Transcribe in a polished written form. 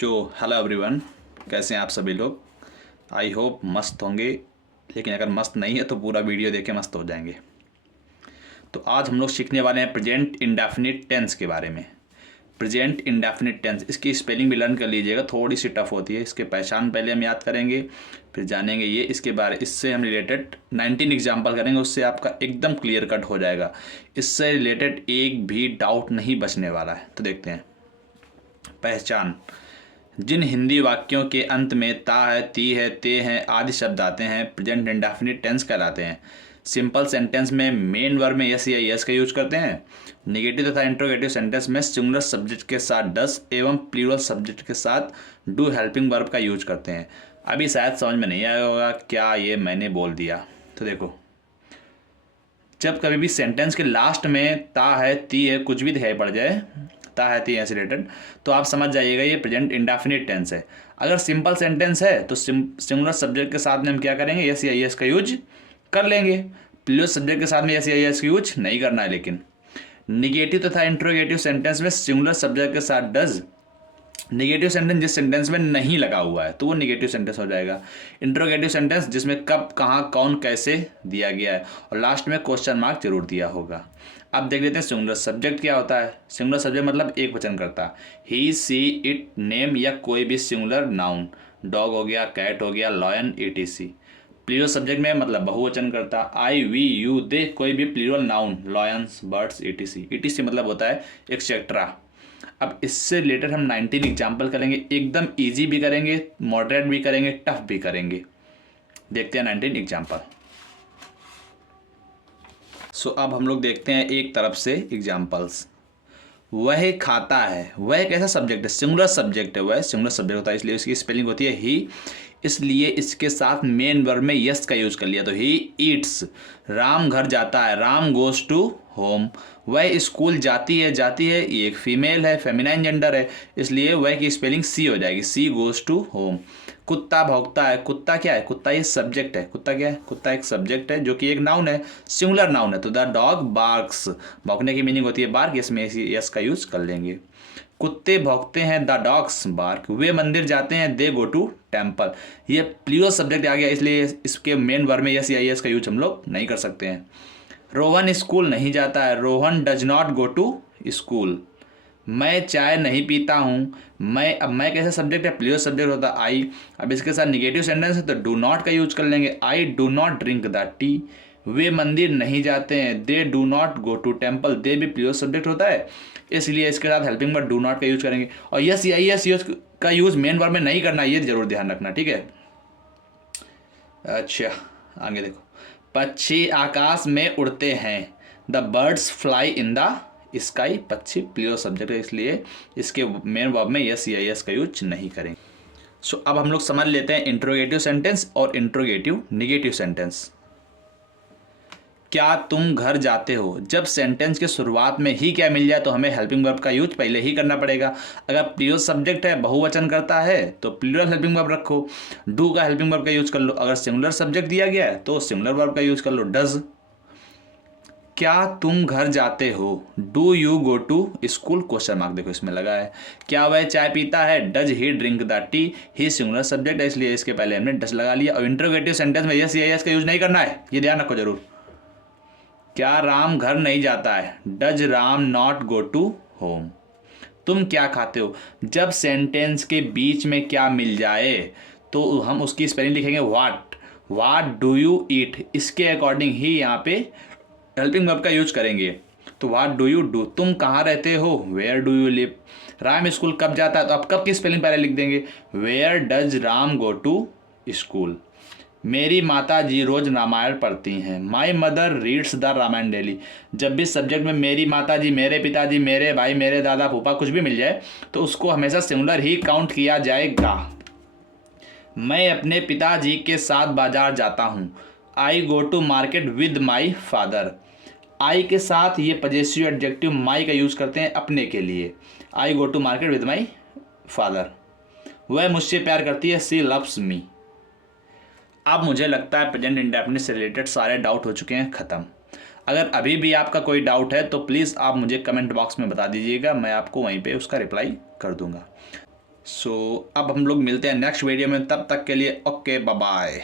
Hello everyone, कैसे हैं आप सभी लोग। आई होप मस्त होंगे, लेकिन अगर मस्त नहीं है तो पूरा वीडियो देख के मस्त हो जाएंगे। तो आज हम लोग सीखने वाले हैं प्रेजेंट इंडेफिनिट टेंस के बारे में। प्रेजेंट इंडेफिनिट टेंस, इसकी स्पेलिंग भी लर्न कर लीजिएगा, थोड़ी सी टफ होती है। इसके पहचान पहले हम याद करेंगे, फिर जानेंगे ये इसके बारे, इससे हम रिलेटेड 19 एग्जाम्पल करेंगे, उससे आपका एकदम क्लियर कट हो जाएगा। इससे रिलेटेड एक भी डाउट नहीं बचने वाला है। तो देखते हैं। पहचान: जिन हिंदी वाक्यों के अंत में ता है, ती है, ते हैं आदि शब्द आते हैं प्रेजेंट इंडेफिनिट टेंस कहलाते हैं। सिंपल सेंटेंस में मेन वर्ब में यस या यस का यूज करते हैं। निगेटिव तथा इंट्रोगेटिव सेंटेंस में सिंगुलर सब्जेक्ट के साथ डस एवं प्लूरल सब्जेक्ट के साथ डू हेल्पिंग वर्ब का यूज करते हैं। अभी शायद समझ में नहीं आया होगा क्या ये मैंने बोल दिया। तो देखो, जब कभी भी सेंटेंस के लास्ट में ता है, ती है, कुछ भी दिखाई पड़ जाए, ता है, ती है से रिलेटेड, तो आप समझ जाइएगा ये प्रेजेंट इंडेफिनिट टेंस है। अगर सिंपल सेंटेंस है तो सिंगुलर सब्जेक्ट के साथ में हम क्या करेंगे, यस या यस का यूज कर लेंगे। प्लूरल सब्जेक्ट के साथ में यस या यस का यूज नहीं करना है। लेकिन निगेटिव तथा इंट्रोगेटिव सेंटेंस में सिंगुलर सब्जेक्ट के साथ डज, निगेटिव सेंटेंस जिस सेंटेंस में नहीं लगा हुआ है तो वो निगेटिव सेंटेंस हो जाएगा। इंट्रोगेटिव सेंटेंस जिसमें कब, कहाँ, कौन, कैसे दिया गया है और लास्ट में क्वेश्चन मार्क जरूर दिया होगा। अब देख लेते हैं सिंगुलर सब्जेक्ट क्या होता है। सिंगुलर सब्जेक्ट मतलब एक वचन करता, ही, सी, इट, नेम या कोई भी सिंगुलर नाउन, डॉग हो गया, कैट हो गया, लॉयन, etc। प्लूरल सब्जेक्ट में मतलब बहुवचन करता, आई, वी, यू, दे, कोई भी plural noun, lions, birds, etc मतलब होता है एक्सेट्रा। अब इससे रिलेटेड हम 19 एग्जाम्पल करेंगे, एकदम इजी भी करेंगे, मॉडरेट भी करेंगे, टफ भी करेंगे। देखते हैं 19 एग्जाम्पल। सो अब हम लोग देखते हैं एक तरफ से एग्जाम्पल्स। वह खाता है, वह कैसा सब्जेक्ट है, सिंगुलर सब्जेक्ट है, वह सिंगुलर सब्जेक्ट होता है, इसलिए इसकी स्पेलिंग होती है ही। इसलिए इसके साथ मेन वर्ब में यस का यूज कर लिया, तो ही ईट्स। राम घर जाता है, राम गोज टू होम। वह स्कूल जाती है, जाती है ये एक फीमेल है, फेमिनाइन जेंडर है, इसलिए वह की स्पेलिंग सी हो जाएगी, सी गोज टू होम। कुत्ता भौंकता है, कुत्ता क्या है, कुत्ता ये सब्जेक्ट है, कुत्ता क्या है, कुत्ता एक सब्जेक्ट है जो कि एक नाउन है, सिंगुलर नाउन है, तो द डॉग बार्क्स। भौंकने की मीनिंग होती है बार्क, इसमें यस का यूज कर लेंगे। कुत्ते भौंकते हैं, द डॉग्स बार्क। वे मंदिर जाते हैं, दे गो टू टेम्पल। ये प्लूरल सब्जेक्ट आ गया, इसलिए इसके मेन वर्ब में यस या यस का यूज हम लोग नहीं कर सकते हैं। रोहन स्कूल नहीं जाता है, Rohan does not go to school. मैं चाय नहीं पीता हूँ, मैं, अब मैं कैसा सब्जेक्ट है, प्लूरल सब्जेक्ट होता है आई। अब इसके साथ निगेटिव सेंटेंस है तो डू नॉट का यूज कर लेंगे, I do not drink the tea. वे मंदिर नहीं जाते हैं, they do not go to temple, they भी प्लूरल सब्जेक्ट होता है, इसलिए इसके साथ हेल्पिंग वर्ब डू नॉट का यूज करेंगे। और यस या यस का यूज मेन वर्ब में नहीं करना, ये जरूर ध्यान रखना, ठीक है। अच्छा, आगे देखो। पक्षी आकाश में उड़ते हैं, the birds fly in the sky. पक्षी प्लूरल सब्जेक्ट है, इसलिए इसके मेन वर्ब में यस या यस का यूज नहीं करेंगे। सो अब हम लोग समझ लेते हैं इंट्रोगेटिव सेंटेंस और इंट्रोगेटिव निगेटिव सेंटेंस। क्या तुम घर जाते हो, जब सेंटेंस के शुरुआत में ही क्या मिल जाए तो हमें हेल्पिंग वर्ब का यूज पहले ही करना पड़ेगा। अगर प्लूरल सब्जेक्ट है, बहुवचन करता है, तो प्लूरल हेल्पिंग वर्ब रखो, डू का हेल्पिंग वर्ब का यूज कर लो। अगर सिंगुलर सब्जेक्ट दिया गया है तो सिंगुलर वर्ब का यूज कर लो, डज। क्या तुम घर जाते हो, do you go to school, question mark देखो इसमें लगा है। क्या वह चाय पीता है, does he drink the tea. He singular subject है, इसलिए इसके पहले हमने डज लगा लिया। और इंट्रोगेटिव सेंटेंस में यस या यस का यूज नहीं करना है, ये ध्यान रखो जरूर। क्या राम घर नहीं जाता है, does Ram not go to home. तुम क्या खाते हो, जब सेंटेंस के बीच में क्या मिल जाए तो हम उसकी स्पेलिंग लिखेंगे what. What do you eat, इसके अकॉर्डिंग ही यहाँ पे हेल्पिंग वर्ब का यूज करेंगे, तो व्हाट डू यू डू। तुम कहाँ रहते हो, where do you live. Ram school कब जाता है, तो आप कब की स्पेलिंग पहले लिख देंगे, where does Ram go to school. मेरी माता जी रोज रामायण पढ़ती हैं, my mother reads the Ramayana daily. जब भी सब्जेक्ट में मेरी माता जी, मेरे पिताजी, मेरे भाई, मेरे दादा, फूफा कुछ भी मिल जाए तो उसको हमेशा सिंगुलर ही काउंट किया जाएगा। मैं अपने पिताजी के साथ बाजार जाता हूँ, I go to market with my father. I के साथ ये पजेसिव एडजेक्टिव माई का यूज़ करते हैं अपने के लिए, I go to market with my father. वह मुझसे प्यार करती है, सी लव्स मी। अब मुझे लगता है प्रेजेंट इंडेफिनिट से रिलेटेड सारे डाउट हो चुके हैं ख़त्म। अगर अभी भी आपका कोई डाउट है तो प्लीज़ आप मुझे कमेंट बॉक्स में बता दीजिएगा, मैं आपको वहीं पे उसका रिप्लाई कर दूंगा। सो अब हम लोग मिलते हैं नेक्स्ट वीडियो में, तब तक के लिए ओके बाय बाय।